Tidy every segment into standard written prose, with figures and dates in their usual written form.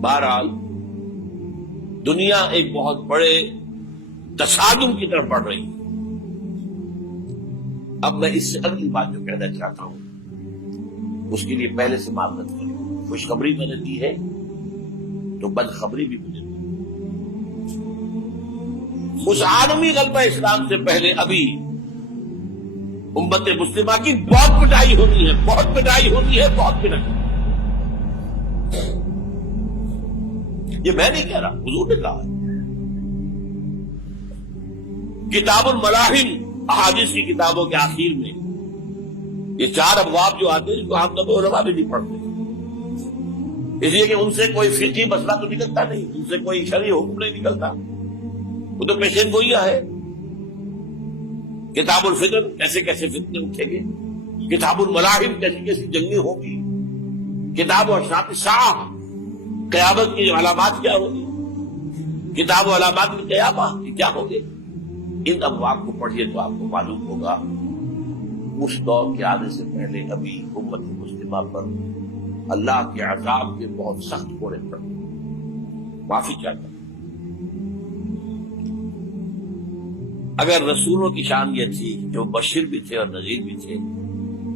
بہرحال دنیا ایک بہت بڑے تصادم کی طرف بڑھ رہی ہے. اب میں اس سے اگلی بات جو کہنا چاہتا ہوں اس کے لیے پہلے سے معذرت کروں. خوشخبری میں نے دی ہے تو بدخبری بھی مجھے دی. اس عالمی غلبہ اسلام سے پہلے ابھی امت مسلمہ کی بہت پٹائی ہونی ہے، بہت پٹائی ہونی ہے، بہت پٹائی. یہ میں نہیں کہہ رہا، حضور نے کہا ہے. کتاب الملاحم احادیث کی کتابوں کے آخر میں یہ 4 ابواب جو آتے ہیں جو عام طور پر علماء بھی نہیں پڑھتے، اس لیے کہ ان سے کوئی فقہی مسئلہ تو نکلتا نہیں، ان سے کوئی شرعی حکم نہیں نکلتا، وہ تو پیشین گوئیاں ہے. کتاب الفتن کیسے کیسے فتنے اٹھیں گے، کتاب الملاحم کیسی کیسی جنگیں ہوگی، کتاب اشراط الساعہ قیامت کی علامات کیا ہوگی، کتاب و علامات کی قیامت کی کیا ہوگی. ان ابواب کو پڑھیے تو آپ کو معلوم ہوگا اس دور کے آنے سے پہلے ابھی امت مسلمہ پر اللہ کے عذاب کے بہت سخت کوڑے پڑ. معافی چاہتا ہوں. اگر رسولوں کی شان یہ تھی جو بشیر بھی تھے اور نذیر بھی تھے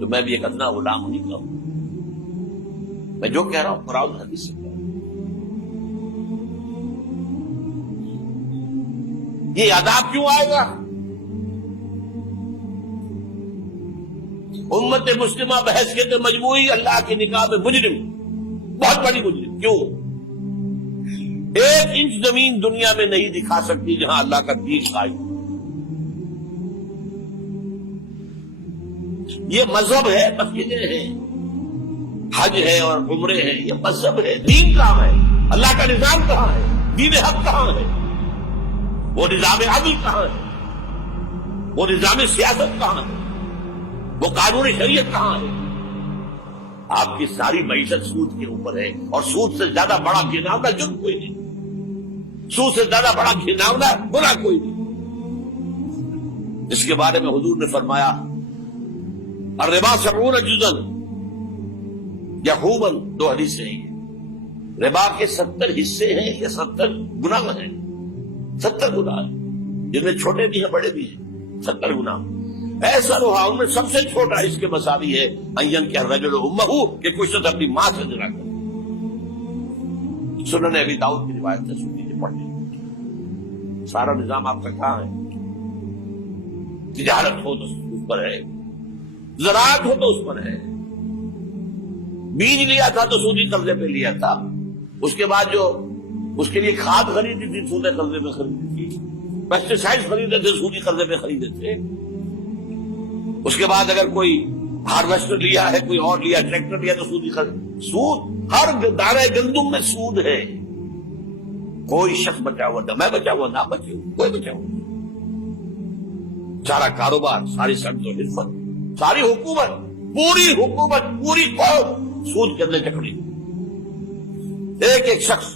تو میں بھی ایک ادنا غلام نہیں کہوں. میں جو کہہ رہا ہوں قرآن حدیث سے کہہ رہا ہوں. یہ عذاب کیوں آئے گا؟ امت مسلمہ بحیثیت مجموعی اللہ کی نگاہ میں مجرم، بہت بڑی مجرم. کیوں؟ 1 انچ زمین دنیا میں نہیں دکھا سکتی جہاں اللہ کا دین قائم. یہ مذہب ہے، مسجدیں ہیں، حج ہے اور عمرے ہیں، یہ مذہب ہے. دین کہاں ہے؟ اللہ کا نظام کہاں ہے؟ دین حق کہاں ہے؟ وہ نظام عدل کہاں ہے؟ وہ نظام سیاست کہاں ہے؟ وہ قانون شریعت کہاں ہے؟ آپ کی ساری معیشت سود کے اوپر ہے، اور سود سے زیادہ بڑا گھناؤنا جرم کوئی نہیں، سود سے زیادہ بڑا گھناؤنا گناہ کوئی نہیں. اس کے بارے میں حضور نے فرمایا الربا 70 جزءا یحوما، 2 حدیثیں ہیں. ربا کے 70 حصے ہیں یا 70 گناہ ہیں، 70 گناہ ہیں، جن میں چھوٹے بھی ہیں بڑے بھی ہیں. 70 گناہ. ایسا روحا ان میں سب سے چھوٹا اس کے مساوی ہے این کہ الرجل امہ، کہ کوئی شخص اپنی ماں سے زنا کرے. سنن ابی داؤد کی روایت ہے، سن لیجیے پڑھ لیجیے. سارا نظام آپ کا کہاں ہے؟ تجارت ہو تو اس پر ہے، زراعت ہو تو اس پر ہے. بیج لیا تھا تو سودی قرضے پہ لیا تھا، اس کے بعد جو اس کے لیے کھاد خریدی تھی سودی قرضے پہ خریدی تھی، پیسٹی سائڈ خریدے تھے سودی قرضے پہ خریدے تھے. اس کے بعد اگر کوئی ہارویسٹر لیا ہے، کوئی اور لیا، ٹریکٹر لیا تو سودی قرض. سود ہر دانے گندم میں سود ہے. کوئی شخص بچا ہوا نہ میں بچا ہوا نہ بچے کوئی بچا ہوا. سارا کاروبار، ساری صنعت و حرفت، ساری حکومت، پوری حکومت، پوری قوم سود کے اندر جکڑی. ایک ایک شخص.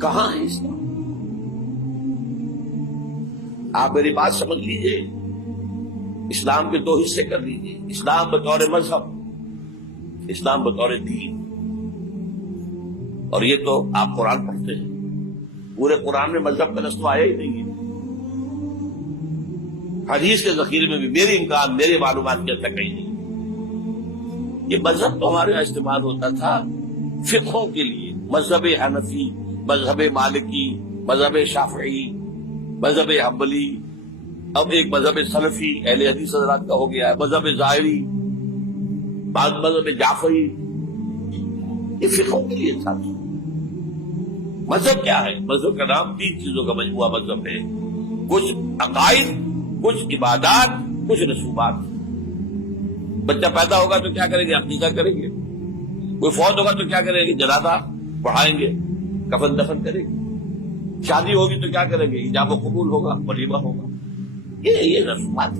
کہاں ہے اسلام؟ آپ میری بات سمجھ لیجئے. اسلام کے 2 حصے کر لیجئے. اسلام بطور مذہب، اسلام بطور دین. اور یہ تو آپ قرآن پڑھتے ہیں، پورے قرآن میں مذہب کا لفظ تو آیا ہی نہیں ہے. حدیث کے ذخیرے میں بھی میری امکان، میری معلومات کے اندر کہیں نہیں. یہ مذہب تو ہمارے یہاں استعمال ہوتا تھا فقہوں کے لیے. مذہب حنفی، مذہب مالکی، مذہب شافعی، مذہب حنبلی، اب ایک مذہب سلفی اہل حدیث حضرات کا ہو گیا ہے، مذہب ظاہری، مذہب جعفری. یہ فقہوں کے لیے تھا. مذہب کیا ہے؟ مذہب کا نام 3 چیزوں کا مجموعہ مذہب ہے. کچھ عقائد، کچھ عبادات، کچھ رسومات. بچہ پیدا ہوگا تو کیا کریں گے؟ عقیقہ کریں گے. کوئی فوت ہوگا تو کیا کریں گے؟ جنازہ پڑھائیں گے، کفن دفن کریں گے. شادی ہوگی تو کیا کریں گے؟ ایجاب و قبول ہوگا، ولیمہ ہوگا. یہ رسومات.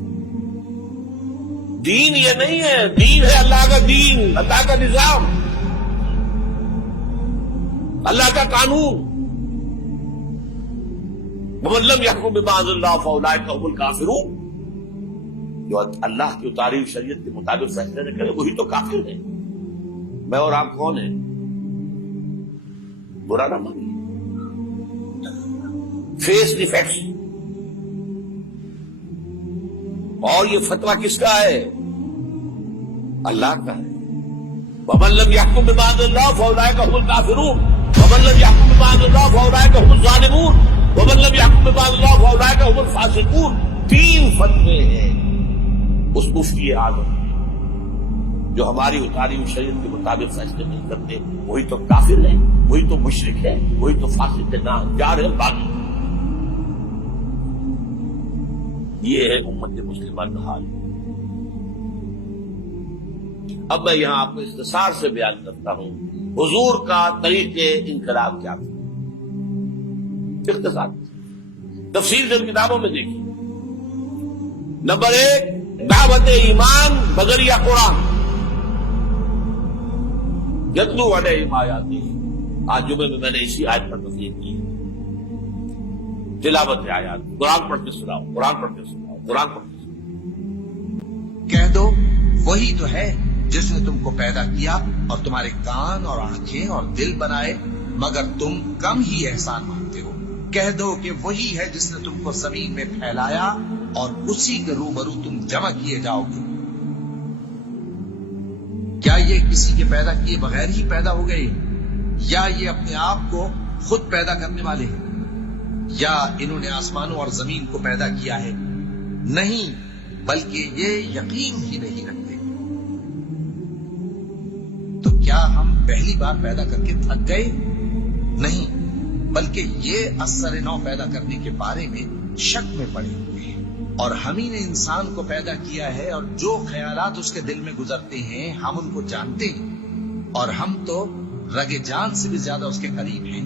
دین یہ نہیں ہے. دین ہے اللہ کا دین، اللہ کا نظام، اللہ کا قانون. وَمَن لَّمْ يَحْكُم بِمَا أَنزَلَ اللَّهُ فَأُولَٰئِكَ هُمُ الْكَافِرُونَ. جو اللہ کی اتاری شریعت کے مطابق فیصلے نہ کرے وہی تو کافر ہے. میں اور آپ کون ہیں؟ برا نہ مانیے. فیس دی فیکٹس. اور یہ فتویٰ کس کا ہے؟ اللہ کا ہے. وَمَن لَّمْ يَحْكُم بِمَا أَنزَلَ اللَّهُ فَأُولَٰئِكَ هُمُ الْكَافِرُونَ وَمَن لَّمْ يَحْكُم بِمَا أَنزَلَ اللَّهُ فَأُولَٰئِكَ هُمُ الظَّالِمُونَ وَمَن لَّمْ يَحْكُم بِمَا أَنزَلَ اللَّهُ فَأُولَٰئِكَ هُمُ الْفَاسِقُونَ. 3 فتوے ہیں اس مفتی اعظم جو ہماری اتاری ہوئی شریعت کے مطابق فیصلے نہیں کرتے. وہی تو کافر ہے, وہی تو مشرک ہے, وہی تو فاسق ناہنجار ہے, باقی. یہ ہے امت مسلمہ کا حال. اب میں یہاں آپ کو اختصار سے بیان کرتا ہوں حضور کا طریقے انقلاب کیا تھا. اختصار تفصیل سے کتابوں میں دیکھیے. نمبر 1, دعوت ایمان بغیر قرآن. یتلو علیہم آیاتہ. آج جمعے میں نے اسی آیت پر تفصیل کی. تلاوت آیات, قرآن پڑھ کے سناؤ, قرآن پڑھ کے سناؤ, قرآن پڑھ کے سناؤ. کہہ دو وہی تو ہے جس نے تم کو پیدا کیا اور تمہارے کان اور آنکھیں اور دل بنائے, مگر تم کم ہی احسان مانتے ہو. کہہ دو کہ وہی ہے جس نے تم کو زمین میں پھیلایا اور اسی کے روبرو تم جمع کیے جاؤ گے. کیا یہ کسی کے پیدا کیے بغیر ہی پیدا ہو گئے, یا یہ اپنے آپ کو خود پیدا کرنے والے ہیں, یا انہوں نے آسمانوں اور زمین کو پیدا کیا ہے؟ نہیں, بلکہ یہ یقین ہی نہیں رکھتے. تو کیا ہم پہلی بار پیدا کر کے تھک گئے؟ نہیں, بلکہ یہ اثر نو پیدا کرنے کے بارے میں شک میں پڑے ہوئے ہیں. اور ہم ہی نے انسان کو پیدا کیا ہے, اور جو خیالات اس کے دل میں گزرتے ہیں ہم ان کو جانتے ہیں, اور ہم تو رگ جان سے بھی زیادہ اس کے قریب ہیں.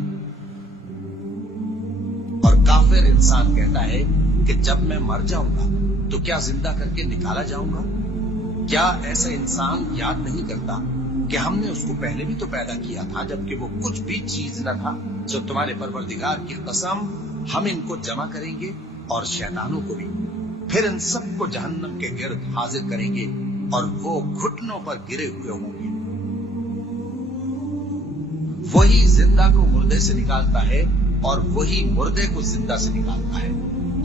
اور کافر انسان کہتا ہے کہ جب میں مر جاؤں گا تو کیا زندہ کر کے نکالا جاؤں گا؟ کیا ایسا انسان یاد نہیں کرتا کہ ہم نے اس کو پہلے بھی تو پیدا کیا تھا جبکہ وہ کچھ بھی چیز نہ تھا؟ جو تمہارے پروردگار کی قسم ہم ان کو جمع کریں گے اور شیطانوں کو بھی, پھر ان سب کو جہنم کے گرد حاضر کریں گے اور وہ گھٹنوں پر گرے ہوئے ہوں گے. وہی زندہ کو مردے سے نکالتا ہے اور وہی مردے کو زندہ سے نکالتا ہے,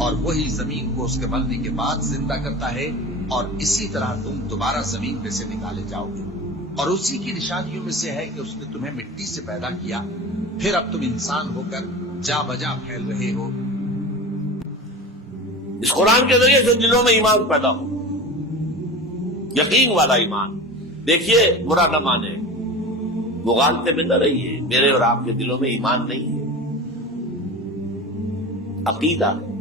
اور وہی زمین کو اس کے مرنے کے بعد زندہ کرتا ہے, اور اسی طرح تم دوبارہ زمین میں سے نکالے جاؤ گے. اور اسی کی نشانیوں میں سے ہے کہ اس نے تمہیں مٹی سے پیدا کیا, پھر اب تم انسان ہو کر جا بجا پھیل رہے ہو. اس قرآن کے ذریعے سے دلوں میں ایمان پیدا ہو, یقین والا ایمان. دیکھیے, برا نہ مانے, مغالطے میں نہ رہیے. میرے اور آپ کے دلوں میں ایمان نہیں ہے, عقیدہ ہے.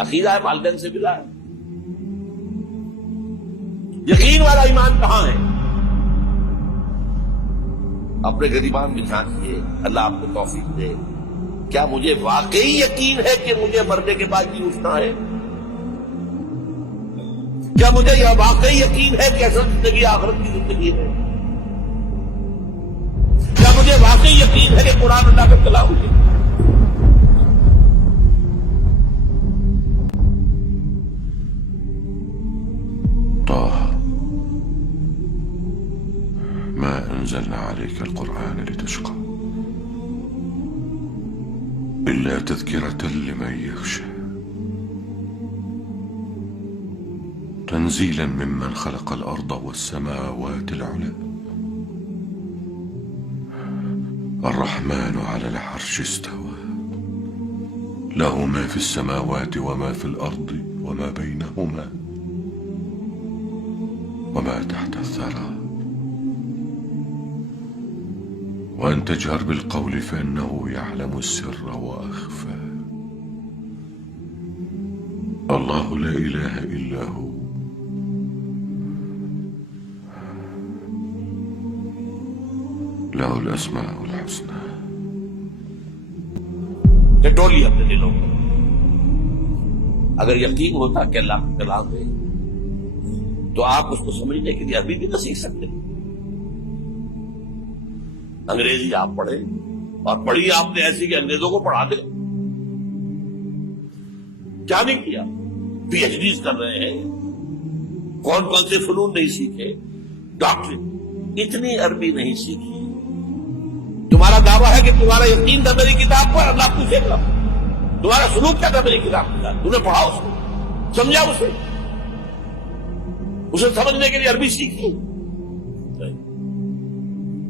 عقیدہ ہے, والدین سے ملا ہے. یقین والا ایمان کہاں ہے؟ اپنے غریبان میں جھانکیے, اللہ آپ کو توفیق دے. کیا مجھے واقعی یقین ہے کہ مجھے مرنے کے بعد جی اٹھنا ہے؟ کیا مجھے یہ واقعی یقین ہے کہ اصل زندگی آخرت کی زندگی ہے؟ کیا مجھے واقعی یقین ہے کہ قرآن اللہ کا کلام ہے؟ ما أنزلنا عليك القرآن لتشقى إلا تذكرة لمن يخشى تنزيلا ممن خلق الأرض والسماوات العلى الرحمن على العرش استوى له ما في السماوات وما في الأرض وما بينهما وما تحت الثرى وأن تجهر بالقول فإنه يعلم السر وأخفى الله لا إله إلا هو له الأسماء الحسنى. ٹٹولی اپنے دلوں کو. اگر یقین ہوتا کہ اللہ کا کلام ہے تو آپ اس کو سمجھنے کے لیے ابھی بھی نہ سیکھ سکتے. انگریزی آپ پڑھیں, اور پڑھی آپ نے ایسی کہ انگریزوں کو پڑھا دے. کیا نہیں کیا؟ پی ایچ ڈیز کر رہے ہیں, کون کون سے فنون نہیں سیکھے, ڈاکٹری. اتنی عربی نہیں سیکھی دعویٰ ہے کہ تمہارا یقین تھا میری کتاب پر، اللہ پوچھے گا تمہارا سلوک کیا تھا میری کتاب کے ساتھ، تم نے پڑھا اس کو، سمجھا اسے سمجھنے کے لیے عربی سیکھی؟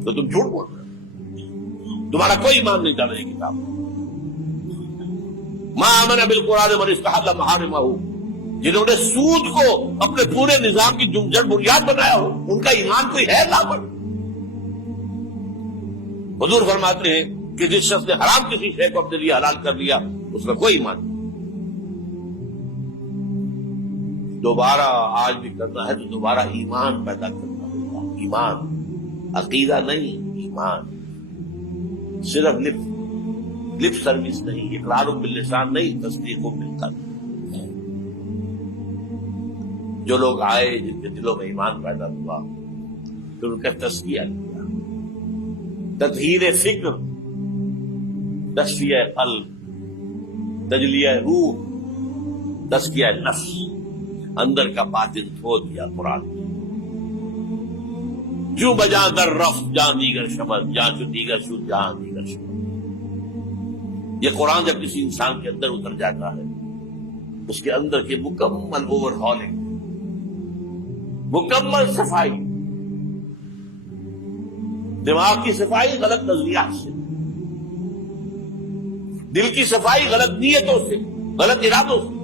تو تم جھوٹ بول رہے ہو، تمہارا کوئی ایمان نہیں تھا میری کتاب پر۔ ما آمن بالقرآن من استحل محارمہ، جنہوں نے سود کو اپنے پورے نظام کی جڑ بنیاد بنایا ہو، ان کا ایمان کوئی ہے لا پر؟ حضور فرماتے ہیں کہ جس شخص نے حرام کسی شے کو اپنے لیے حلال کر لیا اس کا کوئی ایمان نہیں۔ دوبارہ آج بھی کرنا ہے تو دوبارہ ایمان پیدا کرنا ہوگا، ایمان، عقیدہ نہیں، ایمان، صرف لپ سروس نہیں، اقرار باللسان نہیں، تصدیق بالقلب۔ جو لوگ آئے جن کے دلوں میں ایمان پیدا ہوا پھر ان کا تزکیہ کیا، تطہیر فکر، تصفیہ قلب، تجلیہ روح، تزکیہ نفس، اندر کا باطن دھو دیا قرآن نے۔ جو بجا در رفت جہاں دیگر شمس، جہاں جو دیگر شد جہاں دیگر شمس۔ یہ قرآن جب کسی انسان کے اندر اتر جاتا ہے، اس کے اندر کی مکمل اوور ہالنگ، مکمل صفائی، دماغ کی صفائی غلط نظریات سے، دل کی صفائی غلط نیتوں سے، غلط ارادوں سے،